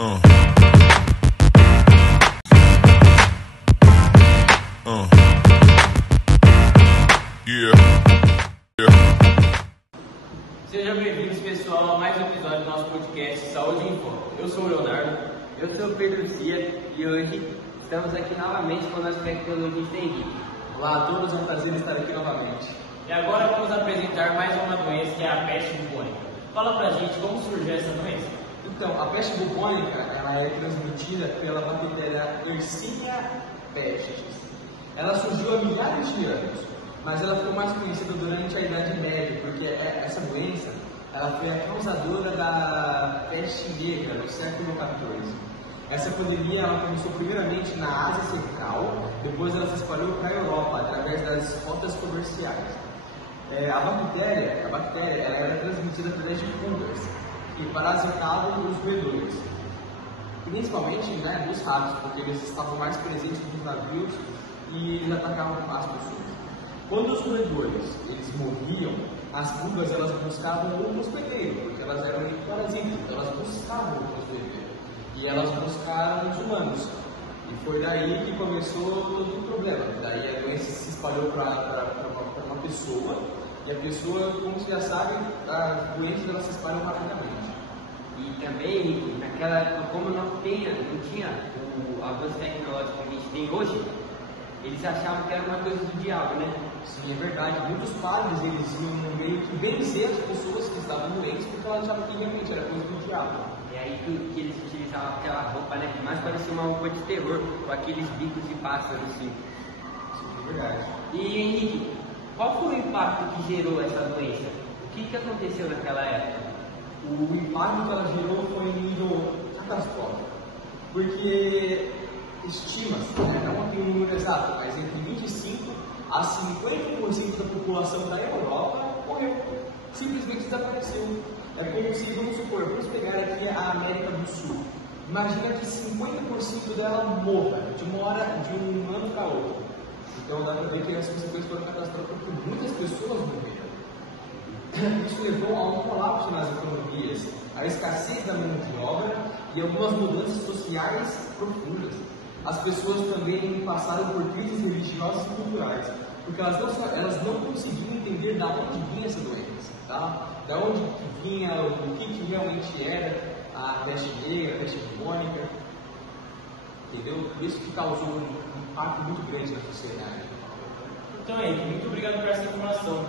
Uh. Yeah. Sejam bem-vindos, pessoal, a mais um episódio do nosso podcast Saúde em Foco. Eu sou o Leonardo. Eu sou o Pedro Cia e hoje estamos aqui novamente com o nosso tecnologista Henrique. Olá a todos, é um prazer estar aqui novamente. E agora vamos apresentar mais uma doença que é a peste bubônica. Fala pra gente como surgiu essa doença. Então, a peste bubônica ela é transmitida pela bactéria Yersinia pestis. Ela surgiu há milhares de anos, mas ela ficou mais conhecida durante a Idade Média, porque essa doença ela foi a causadora da peste negra no século XIV. Essa pandemia ela começou primeiramente na Ásia Central, depois ela se espalhou para a Europa através das rotas comerciais. A bactéria ela era transmitida através de pulgas que parasitavam os roedores, principalmente dos ratos, porque eles estavam mais presentes nos navios e eles atacavam as pessoas. Quando os roedores eles morriam, as pulgas elas buscavam um hospedeiro, porque elas eram parasitas, elas buscavam um hospedeiro. E elas buscaram os humanos. E foi daí que começou todo o problema. Daí a doença se espalhou para uma pessoa. E a pessoa, como você já sabe, as doenças elas se espalham rapidamente. E também, naquela época, como não tinha o avanço tecnológico que a gente tem hoje, eles achavam que era uma coisa do diabo, né? Sim, é verdade. Muitos padres eles iam meio que benzer as pessoas que estavam doentes porque elas achavam que realmente era coisa do diabo. É aí que eles utilizavam aquela roupa, né? Que mais parecia uma roupa de terror, com aqueles bicos de pássaro, assim. Sim, é verdade. E Henrique, qual foi o impacto que gerou essa doença? O que aconteceu naquela época? O impacto que ela gerou foi em nível catastrófico, porque estima-se, não tem um número exato, mas entre 25 a 50% da população da Europa morreu, simplesmente desapareceu. É como se, vamos supor, vamos pegar aqui a América do Sul. Imagina que 50% dela morra de um ano para outro. Então dá para ver que as consequências foram catastróficas porque muitas pessoas morreram. Isso levou a um colapso nas economias, a escassez da mão de obra e algumas mudanças sociais profundas. As pessoas também passaram por crises religiosas e culturais, porque elas não conseguiam entender de onde vinha essa doença, tá? Da onde que vinha, o que realmente era a peste negra, a peste bubônica, entendeu? Isso que causou um impacto muito grande na sociedade. Então muito obrigado por essa informação.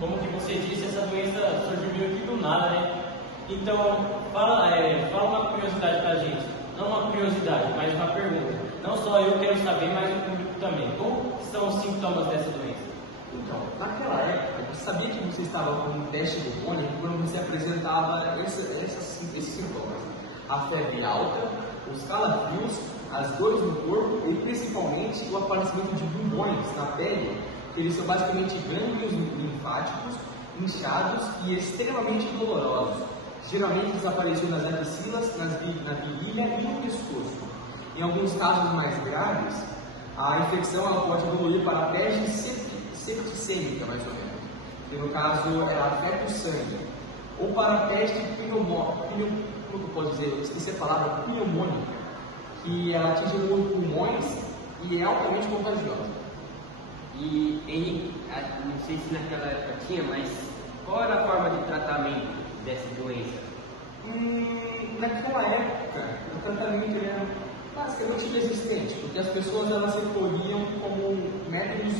Como que você disse, essa doença surgiu meio que do nada, né? Então, fala uma curiosidade pra gente. Não uma curiosidade, mas uma pergunta. Não só eu quero saber, mas o público também. Como são os sintomas dessa doença? Então, naquela época, você sabia que você estava com um teste bubônico quando você apresentava esses sintomas. A febre alta, os calafrios, as dores no corpo e principalmente o aparecimento de bubões na pele, que eles são basicamente gânglios linfáticos, inchados e extremamente dolorosos. Geralmente eles apareciam nas axilas, na virilha e no pescoço. Em alguns casos mais graves, a infecção ela pode evoluir para a peste septicêmica, mais ou menos, que no caso ela afeta o sangue, ou para a peste pneumônica, que ela atinge os pulmões e é altamente contagiosa. E Henrique, não sei se naquela época tinha, mas qual era a forma de tratamento dessa doença? Naquela época, o tratamento era basicamente inexistente, porque as pessoas elas recorriam como métodos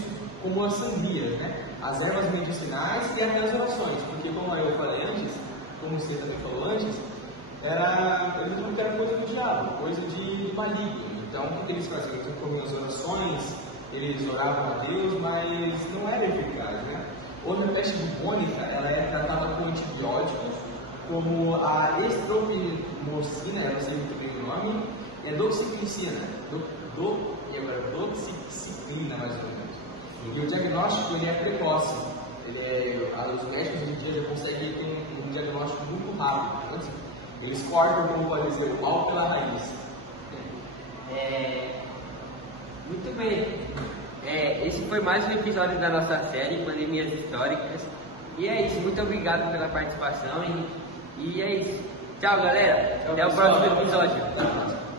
como as sandias, as ervas medicinais e até as orações, porque como eu falei antes, como você também falou antes, eles não eram coisa do diabo, coisa de maligno. Então o que eles faziam? Eles recorriam às orações, eles oravam a Deus, mas não era eficaz, Outra peste bubônica, ela é tratada com antibióticos, como a estropimocina, eu não sei muito bem o nome, e a doxiciclina, doxiciclina mais ou menos. E o diagnóstico ele é precoce. Os médicos hoje em dia já conseguem ter um diagnóstico muito rápido. Eles cortam, como pode dizer, o mal pela raiz. Muito bem. Esse foi mais um episódio da nossa série Pandemias Históricas. E é isso. Muito obrigado pela participação. E é isso. Tchau, galera. Até o próximo episódio.